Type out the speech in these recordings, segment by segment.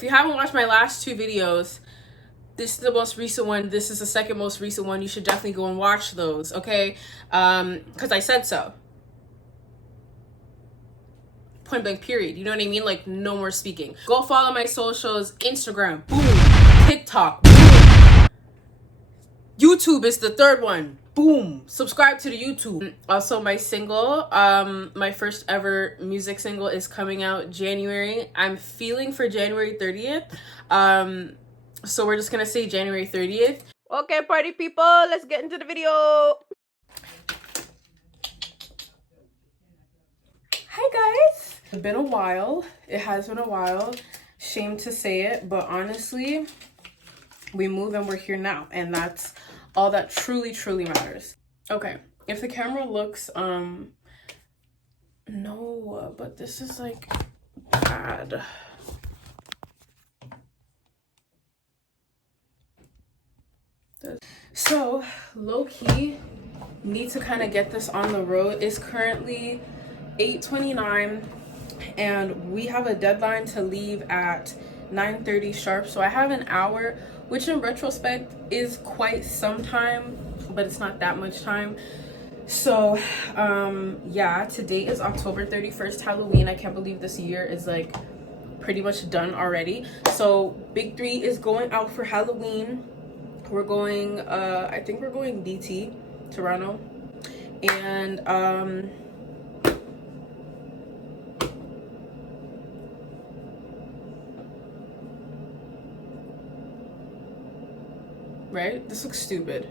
If you haven't watched my last two videos, this is the most recent one, this is the second most recent one. You should definitely go and watch those, okay? Because I said so. Point blank, period. You know what I mean? Like, no more speaking. Go follow my socials. Instagram, boom. TikTok, boom. YouTube is the third one, boom. Subscribe to the YouTube. Also, my single, my first ever music single is coming out January. I'm feeling for January 30th. So we're just gonna say January 30th. Okay, party people, let's get into the video. Hi guys. It's been a while. It has been a while. Shame to say it, but honestly, we move and we're here now, and that's all that truly matters. Okay, if the camera looks no, but this is like bad. So low-key need to kind of get this on the road. It's currently 8:29 and we have a deadline to leave at 9:30 sharp, so I have an hour, which in retrospect is quite some time, but it's not that much time. So yeah, today is October 31st, Halloween. I can't believe this year is like pretty much done already. So Big 3 is going out for Halloween. We're going I think we're going DT, Toronto, and right, this looks stupid.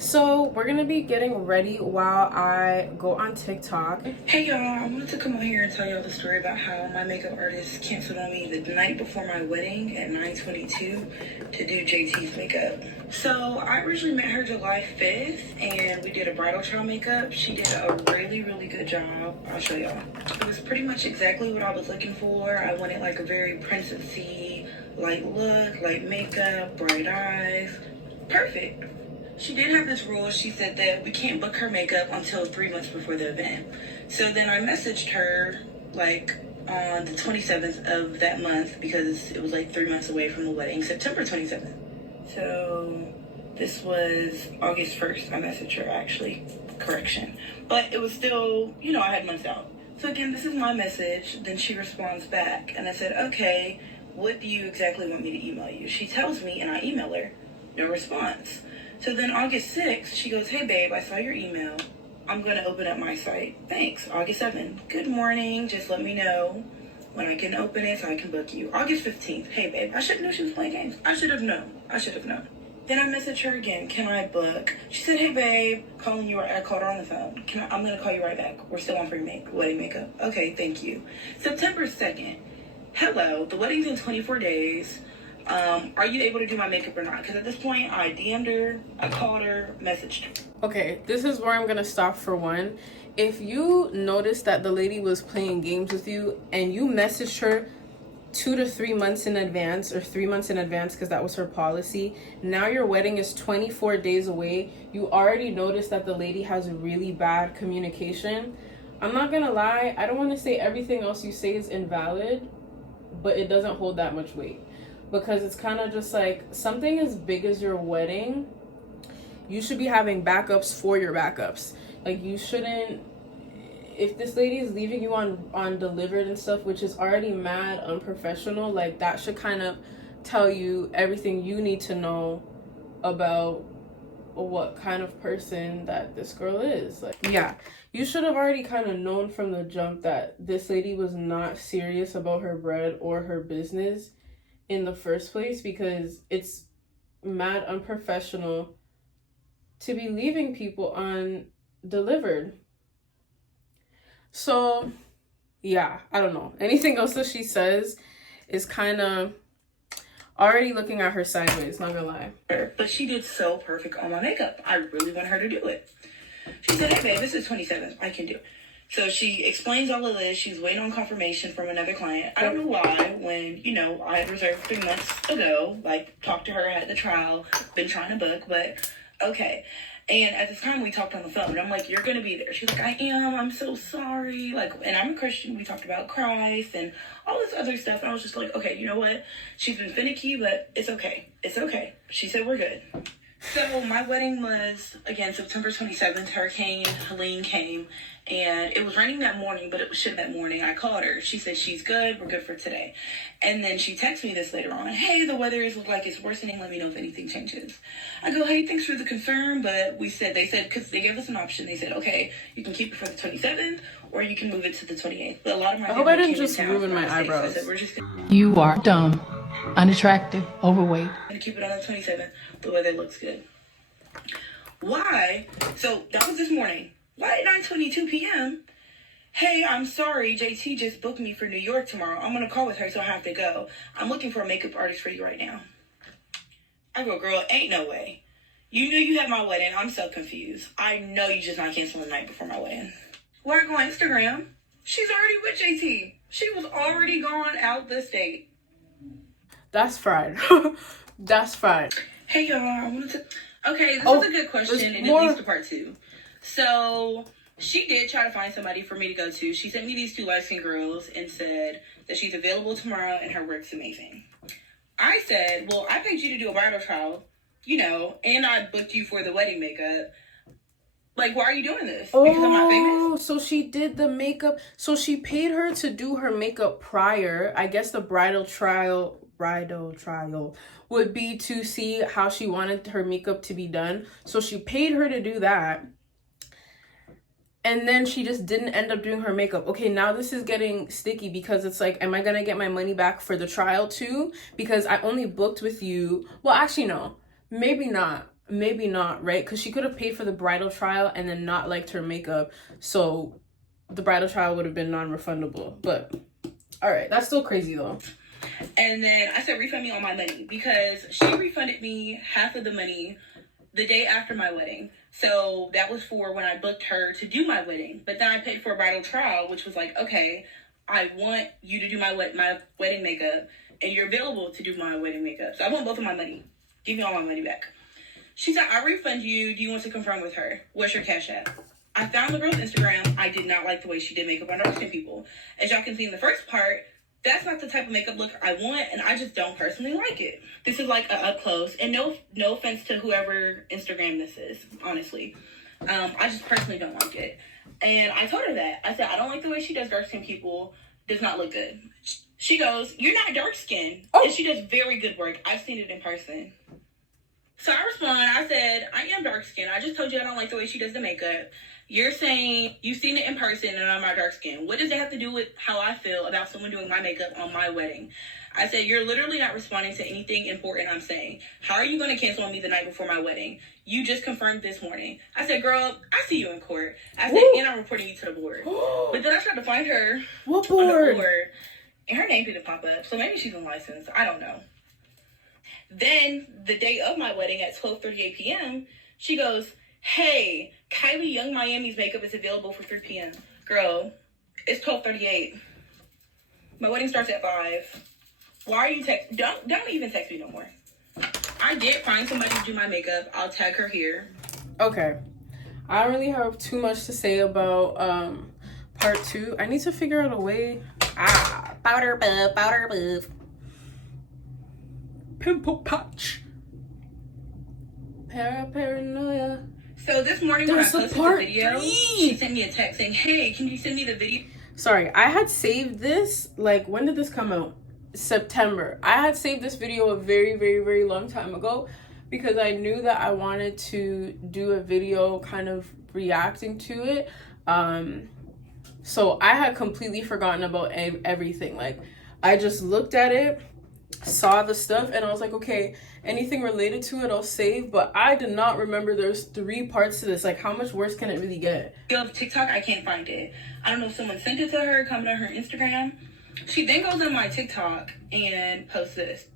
So we're gonna be getting ready while I go on TikTok. Hey y'all, I wanted to come on here and tell y'all the story about how my makeup artist canceled on me the night before my wedding at 9:22 to do JT's makeup. So I originally met her July 5th and we did a bridal child makeup. She did a really good job. I'll show y'all. It was pretty much exactly what I was looking for. I wanted like a very princessy, light look, light makeup, bright eyes. Perfect. She did have this rule. She said that we can't book her makeup until 3 months before the event. So then I messaged her like on the 27th of that month because it was like 3 months away from the wedding, September 27th. So this was August 1st. I messaged her, actually. Correction. But it was still, you know, I had months out. So again, this is my message. Then she responds back. And I said, okay, what do you exactly want me to email you? She tells me and I email her. No response. So then August 6th, she goes, hey babe, I saw your email. I'm going to open up my site. Thanks. August 7th, good morning. Just let me know when I can open it so I can book you. August 15th, hey babe, I should know she was playing games. I should have known. Then I messaged her again, can I book? She said, hey babe, calling you right. I called her on the phone. I'm going to call you right back. We're still on for your wedding makeup. Okay, thank you. September 2nd, hello, the wedding's in 24 days. Are you able to do my makeup or not? Because at this point, I DM'd her, I called her, messaged her. Okay, this is where I'm gonna stop for one. If you noticed that the lady was playing games with you and you messaged her 2 to 3 months in advance, or 3 months in advance because that was her policy, now your wedding is 24 days away, you already noticed that the lady has really bad communication. I'm not gonna lie, I don't want to say everything else you say is invalid, but it doesn't hold that much weight. Because it's kind of just like something as big as your wedding, you should be having backups for your backups. Like, you shouldn't, if this lady is leaving you on delivered and stuff, which is already mad unprofessional, like that should kind of tell you everything you need to know about what kind of person that this girl is. Like, yeah, you should have already kind of known from the jump that this lady was not serious about her bread or her business in the first place, because it's mad unprofessional to be leaving people undelivered. So yeah, I don't know. Anything else that she says is kind of already looking at her sideways, not gonna lie. But she did so perfect on my makeup. I really want her to do it. She said, hey babe, this is 27th. I can do it. So she explains all of this. She's waiting on confirmation from another client. I don't know why, when, you know, I had reserved 3 months ago, like, talked to her, had the trial, been trying to book, but okay. And at this time, we talked on the phone. And I'm like, you're going to be there. She's like, I am. I'm so sorry. Like, and I'm a Christian. We talked about Christ and all this other stuff. And I was just like, okay, you know what? She's been finicky, but it's okay. It's okay. She said we're good. So my wedding was, again, September 27th. Hurricane Helene came. And it was raining that morning, but it was shit that morning. I called her. She said she's good. We're good for today. And then she texted me this later on. Hey, the weather is look like it's worsening. Let me know if anything changes. I go, hey, thanks for the concern. But they said, because they gave us an option. They said, okay, you can keep it for the 27th or you can move it to the 28th. But a lot of my I hope I didn't just ruin my eyebrows. So I said, we're just You are dumb, unattractive, overweight. going to keep it on the 27th. The weather looks good. Why? So that was this morning. Why at 9:22 p.m.? Hey, I'm sorry. JT just booked me for New York tomorrow. I'm going to call with her, so I have to go. I'm looking for a makeup artist for you right now. I go, girl, ain't no way. You knew you had my wedding. I'm so confused. I know you just not canceling the night before my wedding. Where I go on Instagram? She's already with JT. She was already gone out the state. That's fried. That's fried. Hey, y'all. I wanted to... Okay, this is a good question, and it leads to part 2. So, she did try to find somebody for me to go to. She sent me these 2 light-skinned girls and said that she's available tomorrow and her work's amazing. I said, well, I paid you to do a bridal trial, and I booked you for the wedding makeup. Like, why are you doing this? Because I'm not famous? So she did the makeup. So she paid her to do her makeup prior. I guess the bridal trial would be to see how she wanted her makeup to be done. So she paid her to do that. And then she just didn't end up doing her makeup. Okay, now this is getting sticky because it's like, am I going to get my money back for the trial too? Because I only booked with you. Well, actually, no. Maybe not. Maybe not, right? Because she could have paid for the bridal trial and then not liked her makeup. So the bridal trial would have been non-refundable. But, all right. That's still crazy, though. And then I said, refund me all my money. Because she refunded me half of the money the day after my wedding. So that was for when I booked her to do my wedding. But then I paid for a bridal trial, which was like, okay, I want you to do my wedding makeup, and you're available to do my wedding makeup. So I want both of my money. Give me all my money back. She said, I'll refund you. Do you want to confirm with her? What's your cash app? I found the girl's Instagram. I did not like the way she did makeup on dark-skinned people. As y'all can see in the first part, that's not the type of makeup look I want, and I just don't personally like it. This is like a up close, and no offense to whoever Instagram this is, honestly. I just personally don't like it. And I told her that. I said, I don't like the way she does dark-skinned people. Does not look good. She goes, you're not dark-skinned. Oh. And she does very good work. I've seen it in person. So I respond, I said, I am dark-skinned. I just told you I don't like the way she does the makeup. You're saying you've seen it in person and I'm not dark-skinned. What does that have to do with how I feel about someone doing my makeup on my wedding? I said, you're literally not responding to anything important I'm saying. How are you going to cancel on me the night before my wedding? You just confirmed this morning. I said, girl, I see you in court. I said, and I'm reporting you to the board. But then I tried to find her What on board? the board, and her name didn't pop up. So maybe she's unlicensed. I don't know. Then, the day of my wedding at 12:38 p.m., she goes, hey, Kylie Young Miami's makeup is available for 3 p.m. Girl, it's 12:38. My wedding starts at 5. Why are you don't even text me no more. I did find somebody to do my makeup. I'll tag her here. Okay. I don't really have too much to say about part 2. I need to figure out a way. Powder buff. Pimple patch. Paranoia. So this morning when I posted the video, she sent me a text saying, hey, can you send me the video? Sorry, I had saved this, like, when did this come out? September. I had saved this video a very, very, very long time ago because I knew that I wanted to do a video kind of reacting to it. So I had completely forgotten about everything. Like, I just looked at it, saw the stuff, and I was like, okay, anything related to it I'll save, but I did not remember there's 3 parts to this. Like, how much worse can it really get? TikTok, I can't find it. I don't know if someone sent it to her, comment on her Instagram. She then goes on my TikTok and posts this.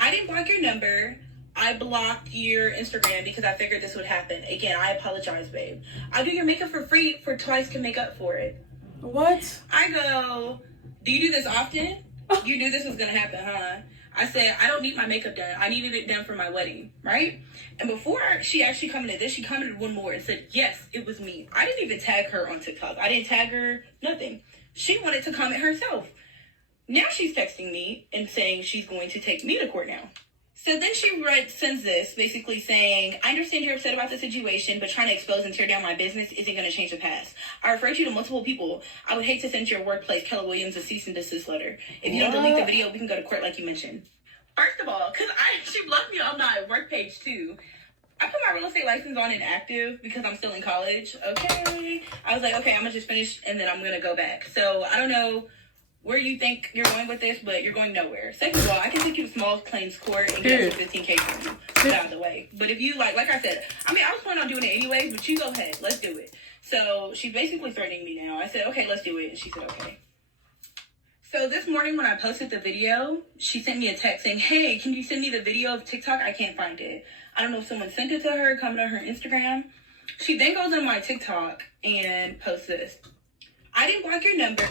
I didn't block your number. I blocked your Instagram because I figured this would happen. Again, I apologize, babe. I'll do your makeup for free for twice can make up for it. What? I go, do you do this often? You knew this was going to happen, huh? I said, I don't need my makeup done. I needed it done for my wedding, right? And before she actually commented this, she commented one more and said, yes, it was me. I didn't even tag her on TikTok. I didn't tag her, nothing. She wanted to comment herself. Now she's texting me and saying she's going to take me to court now. So then she sends this, basically saying, I understand you're upset about the situation, but trying to expose and tear down my business isn't going to change the past. I referred you to multiple people. I would hate to send your workplace, Keller Williams, a cease and desist letter. If you don't delete the video, we can go to court like you mentioned. First of all, because she blocked me on my work page too. I put my real estate license on inactive because I'm still in college. Okay. I was like, okay, I'm going to just finish and then I'm going to go back. So I don't know where you think you're going with this, but you're going nowhere. Second of all, I can take you to small claims court and get you 15K from you. Get out of the way. But if you like I said, I mean, I was planning on doing it anyway, but you go ahead. Let's do it. So she's basically threatening me now. I said, okay, let's do it. And she said, okay. So this morning when I posted the video, she sent me a text saying, hey, can you send me the video of TikTok? I can't find it. I don't know if someone sent it to her, comment on her Instagram. She then goes on my TikTok and posts this. I didn't block your number.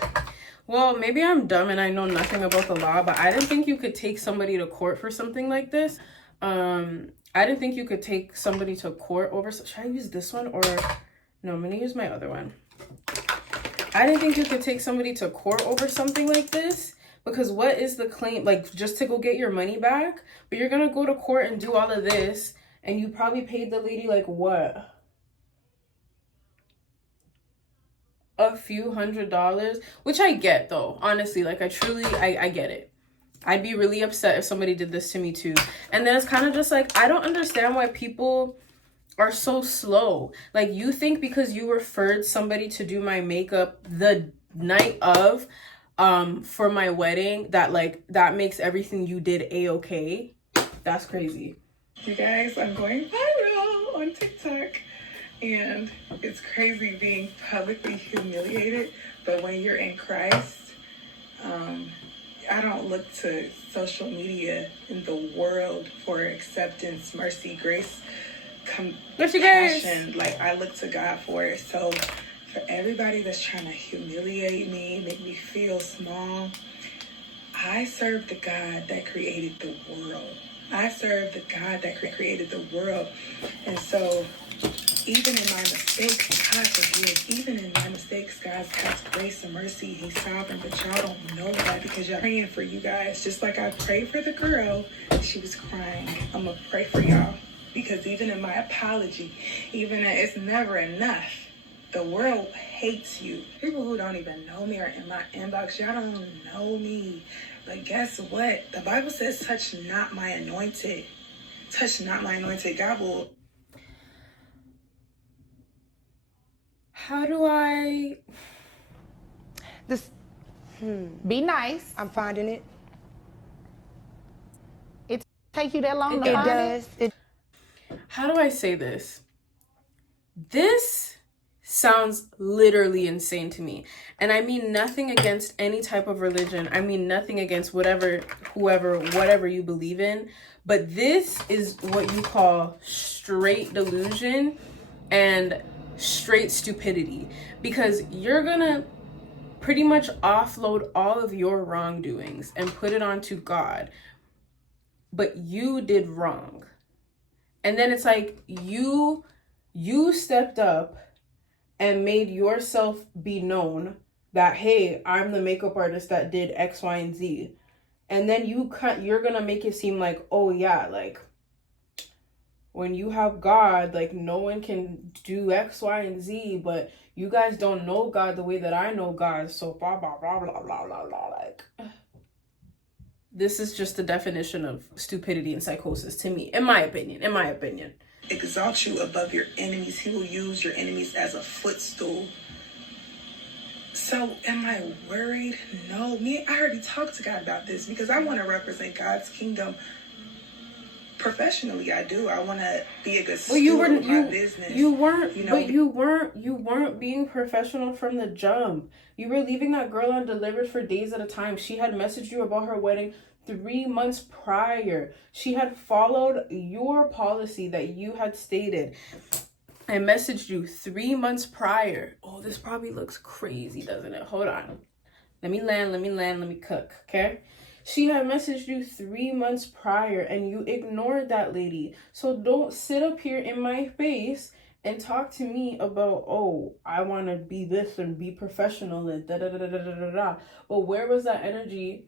Well, maybe I'm dumb and I know nothing about the law, but I didn't think you could take somebody to court for something like this. I didn't think you could take somebody to court over... Should I use this one or... No, I'm going to use my other one. I didn't think you could take somebody to court over something like this, because what is the claim? Like, just to go get your money back? But you're going to go to court and do all of this, and you probably paid the lady, like, what? A few $100s, which I get though, honestly. Like, I get it. I'd be really upset if somebody did this to me too. And then it's kind of just like, I don't understand why people are so slow. Like, you think because you referred somebody to do my makeup the night of for my wedding that like that makes everything you did a-okay? That's crazy. You guys, I'm going viral on TikTok. And it's crazy being publicly humiliated, but when you're in Christ, I don't look to social media in the world for acceptance, mercy, grace, compassion. Like, I look to God for it. So for everybody that's trying to humiliate me, make me feel small, I serve the God that created the world. I serve the God that created the world. And so even in my mistakes, God forgives. Even in my mistakes, God has grace and mercy. He's sovereign, but y'all don't know that because y'all praying for you guys. Just like I prayed for the girl, she was crying. I'm going to pray for y'all because even in my apology, it's never enough. The world hates you. People who don't even know me are in my inbox. Y'all don't know me. But guess what? The Bible says, touch not my anointed. Touch not my anointed. God will... How do I... This, be nice. I'm finding it. It take you that long to It find does. How do I say this? This sounds literally insane to me. And I mean nothing against any type of religion. I mean nothing against whatever you believe in. But this is what you call straight delusion and straight stupidity, because you're gonna pretty much offload all of your wrongdoings and put it onto God, but you did wrong. And then it's like you stepped up and made yourself be known that, hey, I'm the makeup artist that did X, Y, and Z. And then you're gonna make it seem like, oh yeah, like when you have God, like no one can do X, Y, and Z, but you guys don't know God the way that I know God, so blah, blah, blah, blah, blah, blah, blah. Like, this is just the definition of stupidity and psychosis to me, in my opinion. Exalt you above your enemies. He will use your enemies as a footstool. So am I worried? No. I already talked to God about this because I want to represent God's kingdom professionally. I do. I want to be a good steward of my business. You weren't being professional from the jump. You were leaving that girl undelivered for days at a time. She had messaged you about her wedding 3 months prior. She had followed your policy that you had stated. I messaged you 3 months prior. Oh, this probably looks crazy, doesn't it? Hold on. Let me land, let me cook, okay? She had messaged you 3 months prior and you ignored that lady. So don't sit up here in my face and talk to me about, oh, I want to be this and be professional and da da da da da da da. But where was that energy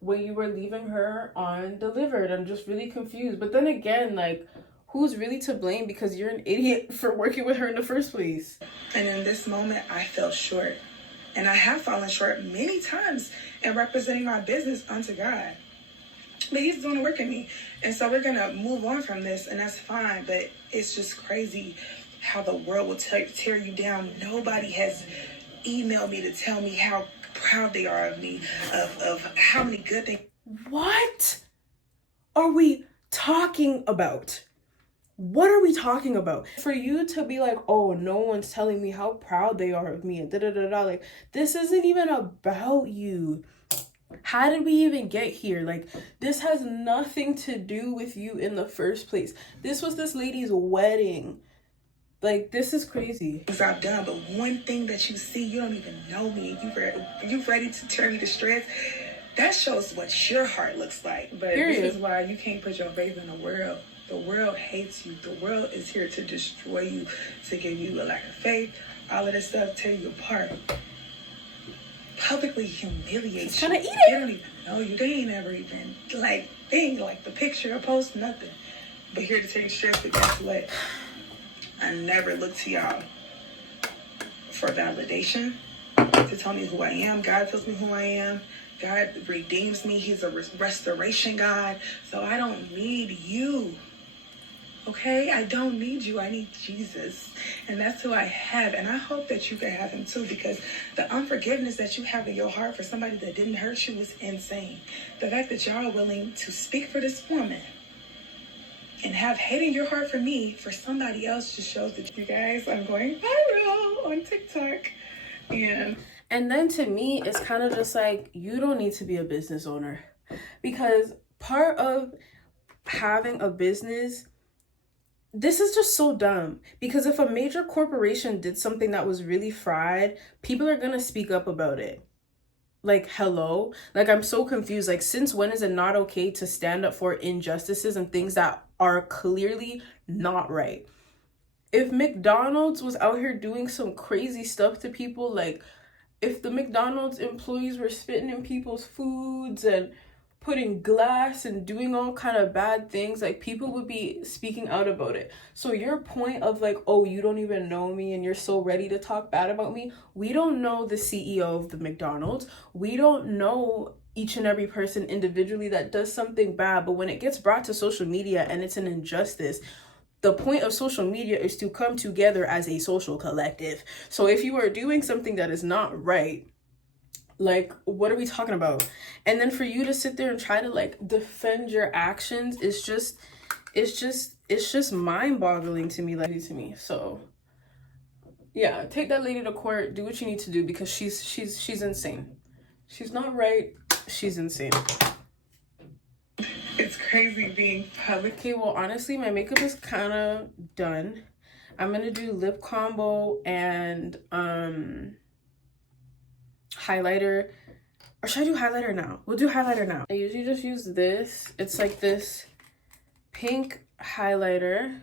when you were leaving her undelivered? I'm just really confused. But then again, like, who's really to blame because you're an idiot for working with her in the first place? And in this moment, I fell short. And I have fallen short many times in representing my business unto God. But he's doing the work in me. And so we're going to move on from this, and that's fine. But it's just crazy how the world will tear you down. Nobody has emailed me to tell me how proud they are of me, of how many good things. What are we talking about? What are we talking about? For you to be like, oh, no one's telling me how proud they are of me and da-da-da-da, like, this isn't even about you. How did we even get here? Like, this has nothing to do with you in the first place. This was this lady's wedding. Like, this is crazy. I've done, but one thing that you see, you don't even know me. You ready to turn me to shreds. That shows what your heart looks like. But Period. This is why you can't put your faith in the world. The world hates you. The world is here to destroy you, to give you a lack of faith, all of this stuff, tear you apart. Publicly humiliate you. Trying to eat it. They don't even know you. They ain't never even, they ain't like the picture or post, nothing. But here to take stress, but guess what? I never look to y'all for validation, to tell me who I am. God tells me who I am. God redeems me. He's a restoration God. So I don't need you. Okay? I don't need you. I need Jesus. And that's who I have. And I hope that you can have him too, because the unforgiveness that you have in your heart for somebody that didn't hurt you is insane. The fact that y'all are willing to speak for this woman and have hate in your heart for me, for somebody else, just shows that you guys, I'm going viral on TikTok. And then to me, it's kind of just like, you don't need to be a business owner, because part of having a business, this is just so dumb. Because if a major corporation did something that was really fried, people are going to speak up about it. Like, hello? Like, I'm so confused. Like, since when is it not okay to stand up for injustices and things that are clearly not right? If McDonald's was out here doing some crazy stuff to people, like, if the McDonald's employees were spitting in people's foods and putting glass and doing all kind of bad things, like, people would be speaking out about it. So your point of like, oh, you don't even know me and you're so ready to talk bad about me, we don't know the CEO of the McDonald's. We don't know each and every person individually that does something bad. But when it gets brought to social media and it's an injustice, the point of social media is to come together as a social collective. So if you are doing something that is not right, like, what are we talking about? And then for you to sit there and try to like defend your actions is just, it's just mind-boggling to me, So yeah, take that lady to court, do what you need to do, because she's insane. She's not right. She's insane. It's crazy being public. Okay, well, honestly, my makeup is kind of done. I'm gonna do lip combo and highlighter. Or should I do highlighter now? We'll do highlighter now. I usually just use this. It's like this pink highlighter,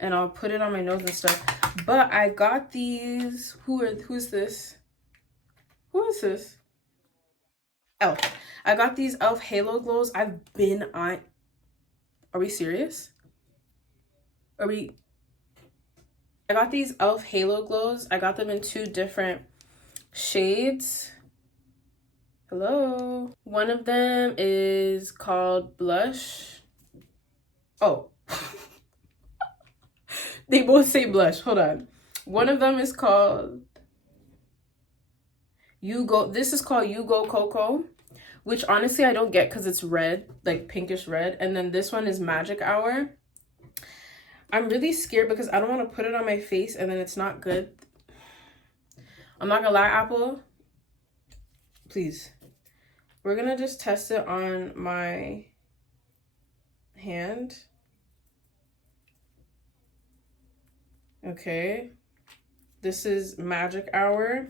and I'll put it on my nose and stuff. But I got these. Who's this? Who is this? Elf. I got these Elf Halo Glows. I've been on. Are we serious? I got these Elf Halo Glows. I got them in 2 different shades. Hello. One of them is called Blush. Oh. They both say blush. Hold on. One of them is called You Go. This is called You Go Cocoa, which honestly I don't get because it's red, like pinkish red. And then this one is Magic Hour. I'm really scared because I don't want to put it on my face and then it's not good. I'm not gonna lie, Apple. Please. We're gonna just test it on my hand. Okay. This is Magic Hour.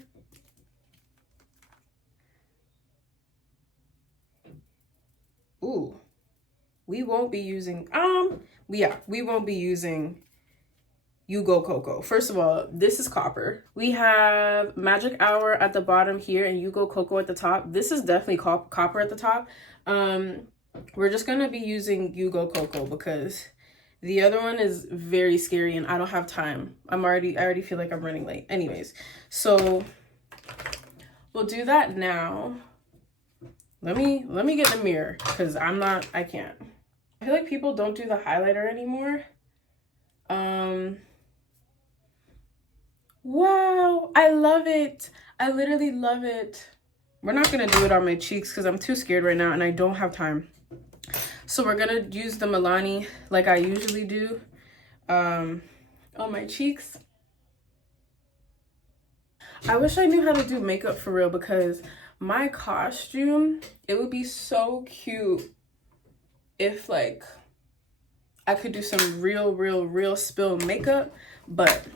we won't be using we won't be using You Go Coco. First of all, this is copper. We have Magic Hour at the bottom here and You Go Coco at the top. This is definitely copper at the top. We're just gonna be using You Go Coco because the other one is very scary and I don't have time. I already feel like I'm running late. Anyways, so we'll do that now. Let me get the mirror because I can't. I feel like people don't do the highlighter anymore. Wow, I love it. I literally love it. We're not gonna do it on my cheeks because I'm too scared right now and I don't have time. So we're gonna use the Milani like I usually do on my cheeks. I wish I knew how to do makeup for real because my costume, it would be so cute if like I could do some real spill makeup, but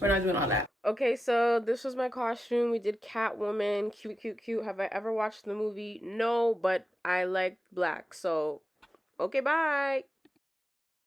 we're not doing all that. Okay, so this was my costume. We did Catwoman, cute. Have I ever watched the movie? No, but I like black, so okay, bye.